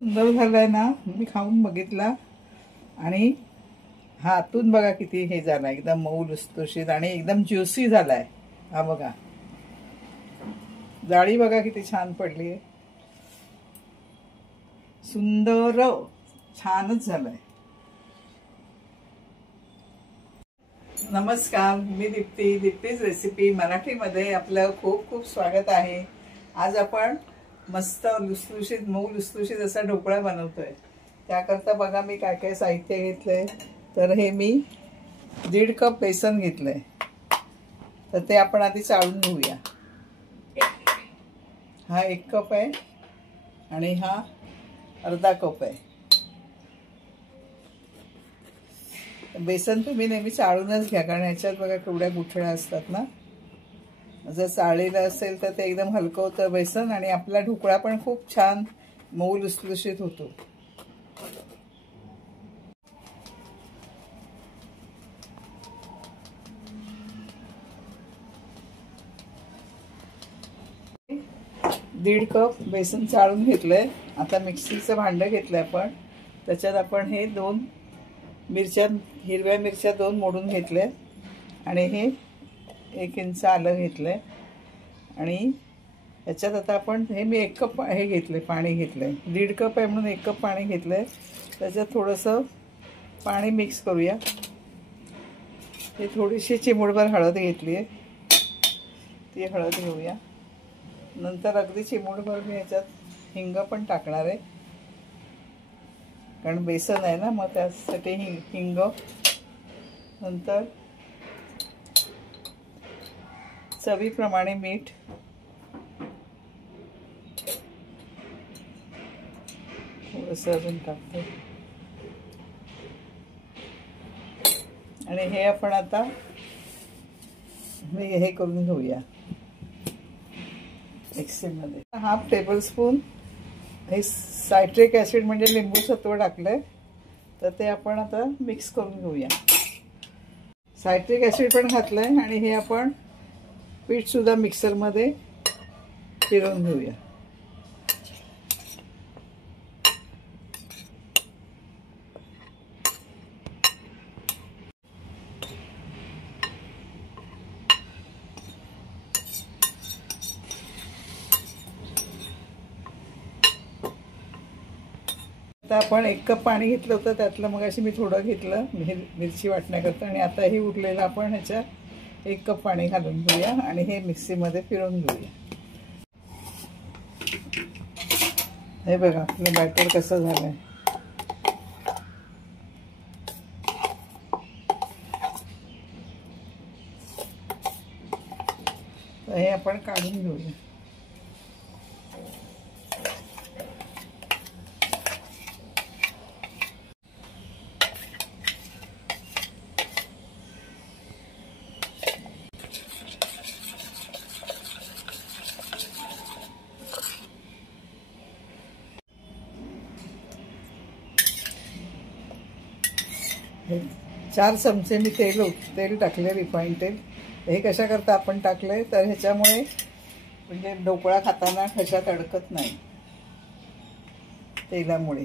सुंदर झालाय ना, मी खाऊन बघितला आणि हा आतून बघा किती हे झाला, एकदम मऊ लुसलुशीत आणि एकदम ज्युसी झालाय. हा बघा, जाळी बघा किती छान पडली, सुंदर छानच झालाय. नमस्कार, मी दीप्तीज रेसिपी मराठीमध्ये आपलं खूप खूप स्वागत आहे. आज आपण मस्त लुसलुशीत मऊ लुसलुशीत असा ढोकळा बनवतोय. त्याकरता बघा मी काय काय साहित्य घेतलंय. तर हे मी 1.5 कप बेसन घेतलंय, तर ते आपण आधी चाळून घेऊया. हा 1 कप आहे आणि हा अर्धा कप आहे. बेसन तुम्ही नेहमी चाळूनच घ्या, कारण ह्याच्यात बघा केवढ्या गुठळ्या असतात ना. जर चाळलेलं असेल तर ते एकदम हलकं होतं बेसन आणि आपला ढोकळा पण खूप छान मऊ लुसलुशीत होतो. दीड कप बेसन चाळून घेतलंय. आता मिक्सीचं भांडं घेतलंय आपण, त्याच्यात आपण हे 2 मिरच्या, हिरव्या मिरच्या 2 मोडून घेतल्या आणि हे 1 इंच आलं घेतलंय. आणि याच्यात आता आपण हे मी 1 कप हे घेतले, पाणी घेतलंय. 1.5 कप आहे म्हणून 1 कप पाणी घेतलंय. त्याच्यात थोडंसं पाणी मिक्स करूया. हे थोडीशी चिमूटभर हळद घेतली आहे, ती हळद घेऊया. नंतर अगदी चिमूटभर मी ह्याच्यात हिंग पण टाकणार आहे, कारण बेसन आहे ना, मग त्यासाठी हिंग. नंतर चवीप्रमाणे मीठ, थोडंसं अजून टाकते. आणि हे आपण आता हे करून घेऊया मिक्सीमध्ये. 1/2 टेबलस्पून हे सायट्रिक ॲसिड म्हणजे लिंबू सत्व टाकलंय, तर ते आपण आता मिक्स करून घेऊया. सायट्रिक ॲसिड पण घातलंय आणि हे आपण पीठसुद्धा मिक्सरमध्ये फिरवून घेऊया. आता आपण 1 कप पाणी घेतलं होतं, त्यातलं मग अशी मी थोडं घेतलं मिरची वाटण्याकरता. आणि आता हे उरलेलं आपण ह्याच्यात 1 कप पाणी घालून घेऊया आणि हे मिक्सीमध्ये फिरवून घेऊया. हे बघा आपलं बॅटर कसं झालंय. तर हे आपण काढून घेऊया. हे 4 चमचे मी तेल टाकले, रिफाईंड तेल. हे कशा करता आपण टाकले, तर ह्याच्यामुळे म्हणजे ढोकळा खाताना खशात अडकत नाही तेलामुळे.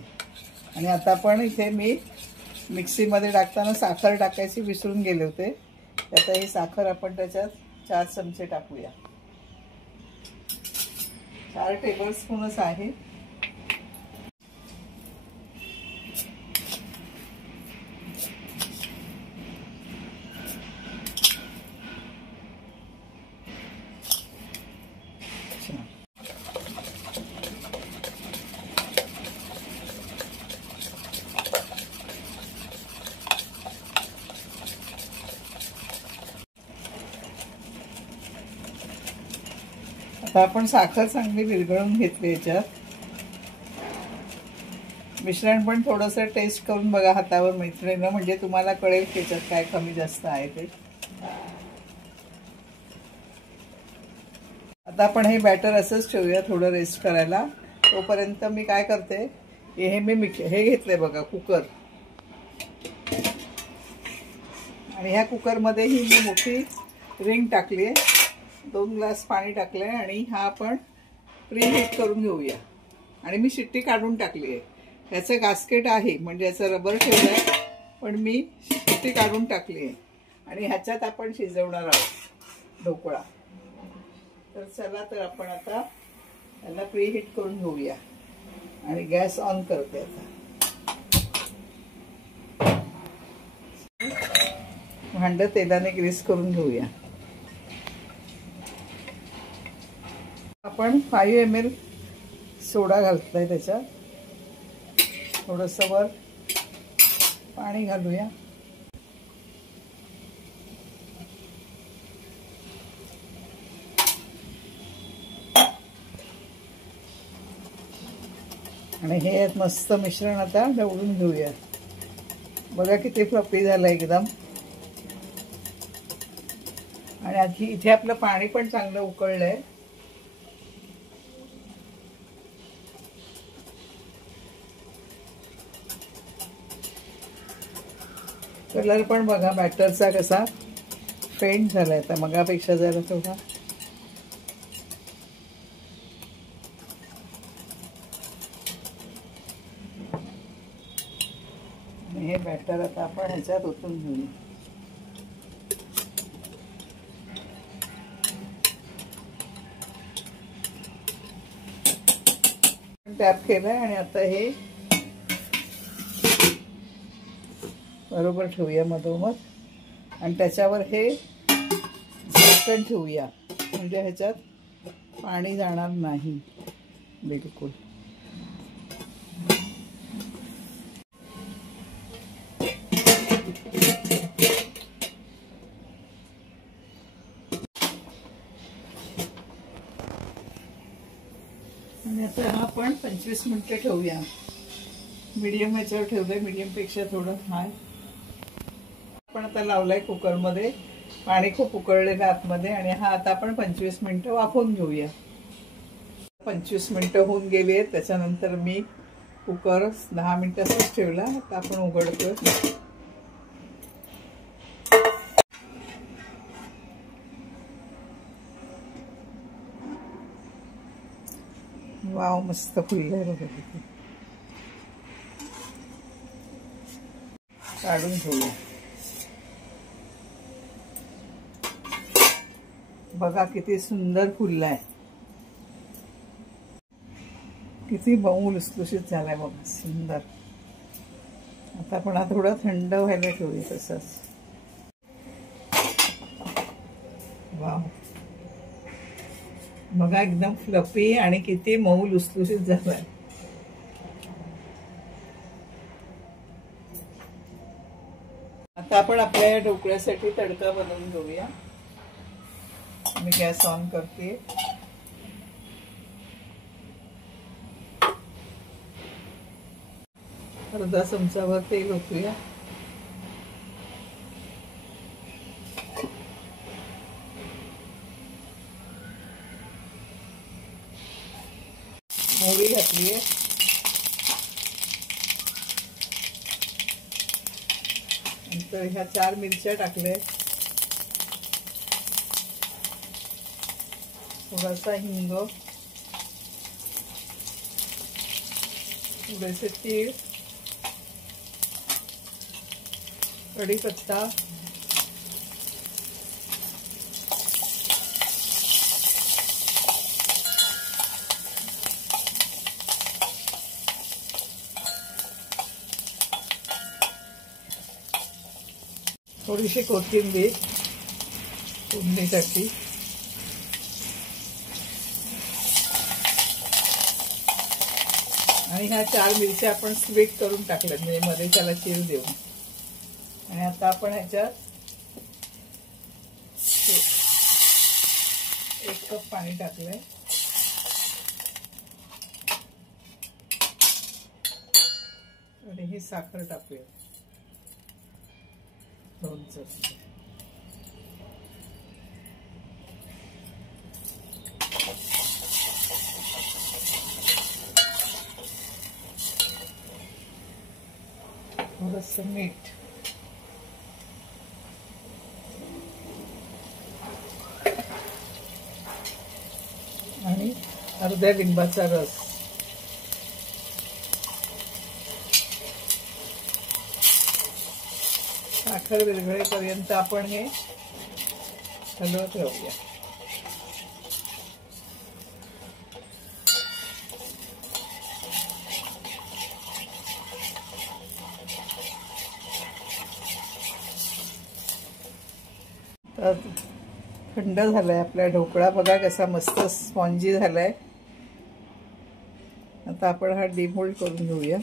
आणि आता आपण इथे मी मिक्सीमध्ये टाकताना साखर टाकायची विसरून गेले होते. आता ही साखर आपण त्याच्यात 4 चमचे टाकूया. 4 टेबलस्पूनच आहे. आता आपण साखर चांगली विरघळून घेतली. याच्यात मिश्रण पण थोडंसं टेस्ट करून बघा हातावर मैत्रिणीनं, म्हणजे तुम्हाला कळेल की याच्यात काय कमी जास्त आहे ते. आता आपण हे बॅटर असंच ठेवूया थोडं रेस्ट करायला. तोपर्यंत मी काय करते, हे मी हे घेतलंय बघा कुकर, आणि ह्या कुकरमध्ये ही मी मोठी रिंग टाकली आहे. 2 ग्लास पाणी टाकलंय आणि हा आपण प्री हीट करून घेऊया. आणि मी शिट्टी काढून टाकली आहे. ह्याचं गास्केट आहे म्हणजे याचं रबर ठेवलं आहे, पण मी शिट्टी काढून टाकली आहे. आणि ह्याच्यात आपण शिजवणार आहोत ढोकळा. तर चला, तर आपण आता याला प्रीहीट करून घेऊया आणि गॅस ऑन करते. आता भांडं तेलाने ग्रीस करून घेऊया. आपण 5 ml सोडा घातलाय, त्याच्यात थोडंसं वर पाणी घालूया. आणि हे मस्त मिश्रण आता ढवळून घेऊया. बघा किती फ्लफी झालं एकदम. आणि आधी इथे आपलं पाणी पण चांगलं उकळलंय. कलर पण बघा बॅटरचा कसा फेंट झालाय आता मगापेक्षा जरा थोडा. हे बॅटर आता आपण ह्याच्यात ओतून घेऊया. टॅप केलंय आणि आता हे बरोबर ठेवूया मधोमध. आणि त्याच्यावर हे झाकण ठेवूया म्हणजे ह्याच्यात पाणी जाणार नाही बिलकुल. आणि आता हा आपण 25 मिनिटं ठेवूया. मीडियम ह्याच्यावर ठेवलंय, मीडियमपेक्षा थोडं हाय. आपण आता लावलाय कुकरमध्ये. पाणी खूप उकळलेलं आतमध्ये. आणि हा आता आपण 25 मिनिटं वाफवून घेऊया. 25 मिनिटं होऊन गेली आहेत. त्याच्यानंतर मी कुकर 10 मिनिटातच ठेवला. आता आपण उघडतोय. वाव, मस्त फुललंय बघा. तिथे काढून घेऊया. बघा किती सुंदर फुललाय. किती मऊ लुसलुशीत झालाय बघा, सुंदर. आता आपण हा थोडा थंड व्हायला ठेवूया तसंच. वाव, बघा एकदम फ्लफी आणि किती मऊ लुसलुशीत झालाय. आता आपण आपल्या या ढोकळ्यासाठी तडका बनवून घेऊया. मी गॅस ऑन करते. अर्धा चमचाभर तेल ओतूया. मोहरी घातली आहे. नंतर ह्या 4 मिरच्या टाकल्या. थोडासा हिंग, थोडेसे तीळ, कढीपत्ता, थोडीशी कोथिंबीर फोडणीसाठी. आणि ह्या 4 मिरच्या आपण स्वीट करून टाकल्यात म्हणजे मध्ये त्याला चीर देऊन. आणि आता आपण ह्याच्यात 1 कप पाणी टाकलंय. आणि ही साखर टाकूया 2 चमचे. थोडंसं मीठ. आणि अर्ध्या लिंबाचा रस. साखर विरघळेपर्यंत आपण हे हलवत राहूया. तर थंड झालाय आपला ढोकळा. बघा कसा मस्त स्पॉन्जी झालाय. आता आपण हा डीमोल्ड करून घेऊया.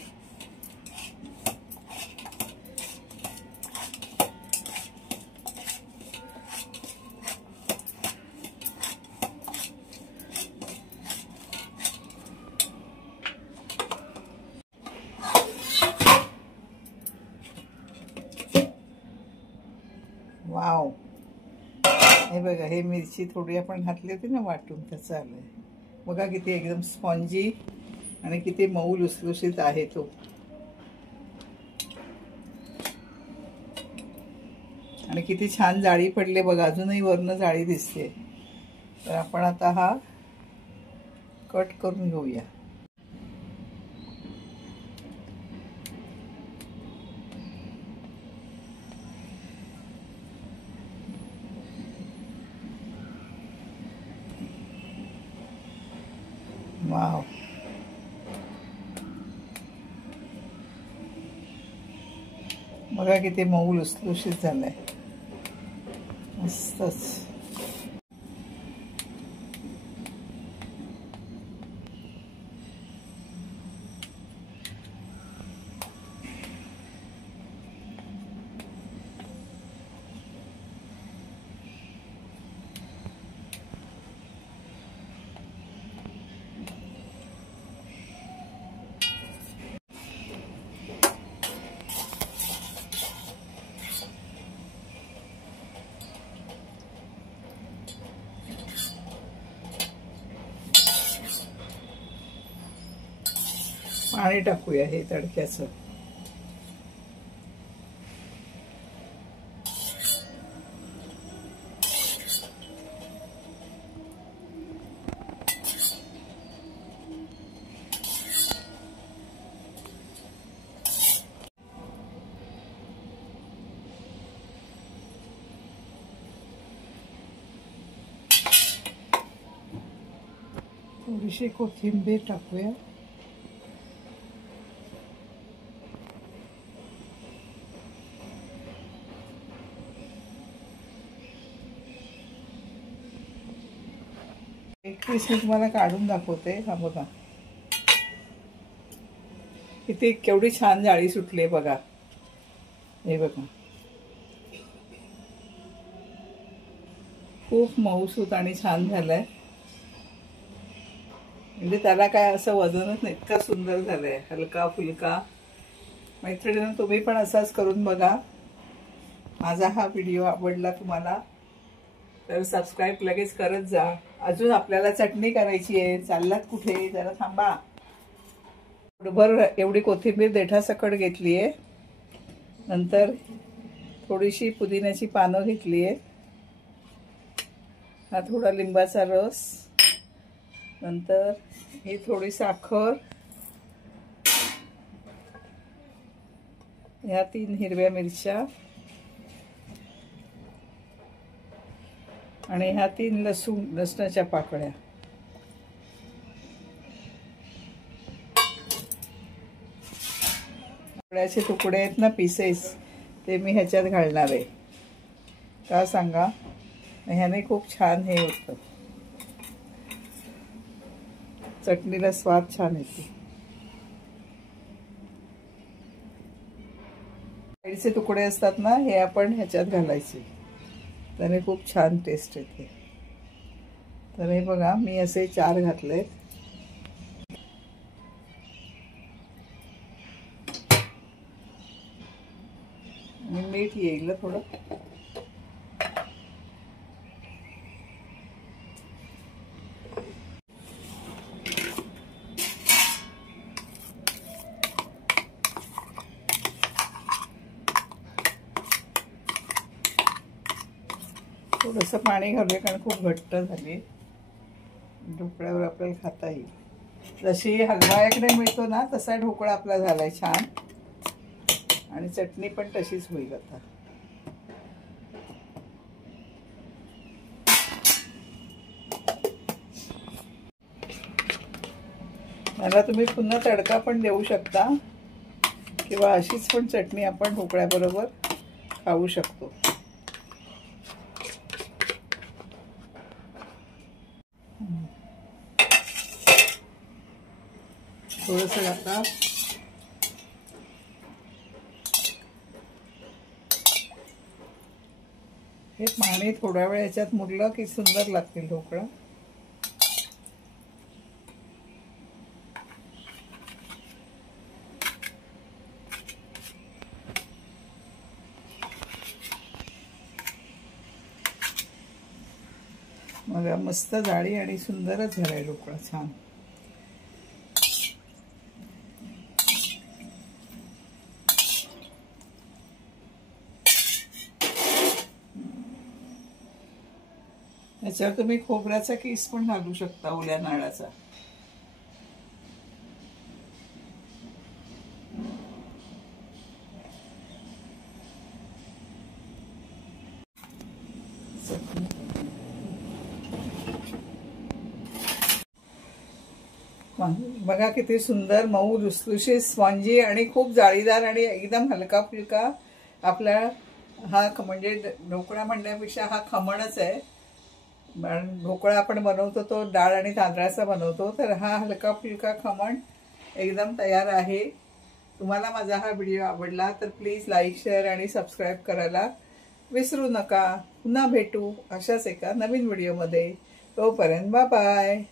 वाव, हे बघा, हे मिरची थोडी आपण घातली होती ना वाटून, त्याचं आलंय. बघा किती एकदम स्पॉन्जी आणि किती मऊ लुसलुशीत आहे तो. आणि किती छान जाळी पडले बघा, अजूनही वरनं जाळी दिसते. तर आपण आता हा कट करून घेऊया. वाव, बघा किती मऊ लुसलुशीत झालाय. मस्तच. पाणी टाकूया हे तडक्याचं. थोडीशी कोथिंबीर टाकूया. एक पीस मी तुम्हाला काढून दाखवते. हा बघा किती केवढी छान जाळी सुटली बघा. हे बघा खूप मऊसूत आणि छान झालाय. म्हणजे त्याला काय असं वजनच नाही, इतका सुंदर झालाय, हलका फुलका. मैत्रिणींनो, तुम्ही पण असाच करून बघा. माझा हा व्हिडिओ आवडला तुम्हाला तर सबस्क्राईब लगेच करत जा. अजून आपल्याला चटणी करायची आहे. चाललात कुठे, जरा थांबा. भर एवढी कोथिंबीर देठासकट घेतली आहे. नंतर थोडीशी पुदिन्याची पानं घेतली आहे. हा थोडा लिंबाचा रस. नंतर ही थोडी साखर. ह्या 3 हिरव्या मिरच्या आणि ह्या 3 लसणाच्या पाकळ्या. पाकळ्याचे तुकडे आहेत ना, पीसेस, ते मी ह्याच्यात घालणार आहे. का सांगा, ह्याने खूप छान हे होतं, चटणीला स्वाद छान येते. साईडचे तुकडे असतात ना, हे आपण ह्याच्यात घालायचे, त्याने खूप छान टेस्ट येते. तर हे बघा मी असे 4 घातले. आणि मीठ येईल थोडं. थोडंसं पाणी घालूया कारण खूप घट्ट झाली. ढोकळ्यावर आपल्याला खाता येईल. जशी हलवायाकडे मिळतो ना तसा ढोकळा आपला झालाय छान. आणि चटणी पण तशीच होईल आता. ह्याला तुम्ही पुन्हा तडका पण देऊ शकता किंवा अशीच पण चटणी आपण ढोकळ्याबरोबर खाऊ शकतो. थोडंसं आता हे पाणी थोड्या वेळ याच्यात मुरलं की सुंदर लागतील ढोकळा. बघा मस्त जाळी आणि सुंदरच झालाय ढोकळा, छान. याच्यावर तुम्ही खोबऱ्याचा किस पण घालू शकता, ओल्या नारळाचा. बघा किती सुंदर मऊ लुसलुशीत स्पॉन्जी आणि खूप जाळीदार आणि एकदम हलका फुलका आपला हा म्हणजे ढोकळा म्हणण्यापेक्षा हा खमणच आहे. ढोकळा आपण बनवतो तो डाळ आणि तांदळाचा बनवतो, तर हा हलका फुलका खमण एकदम तयार आहे. तुम्हाला माझा हा व्हिडिओ आवडला तर प्लीज लाईक, शेअर आणि सबस्क्राईब करायला विसरू नका. पुन्हा भेटू अशाच एका नवीन व्हिडिओमध्ये. तोपर्यंत बाय बाय.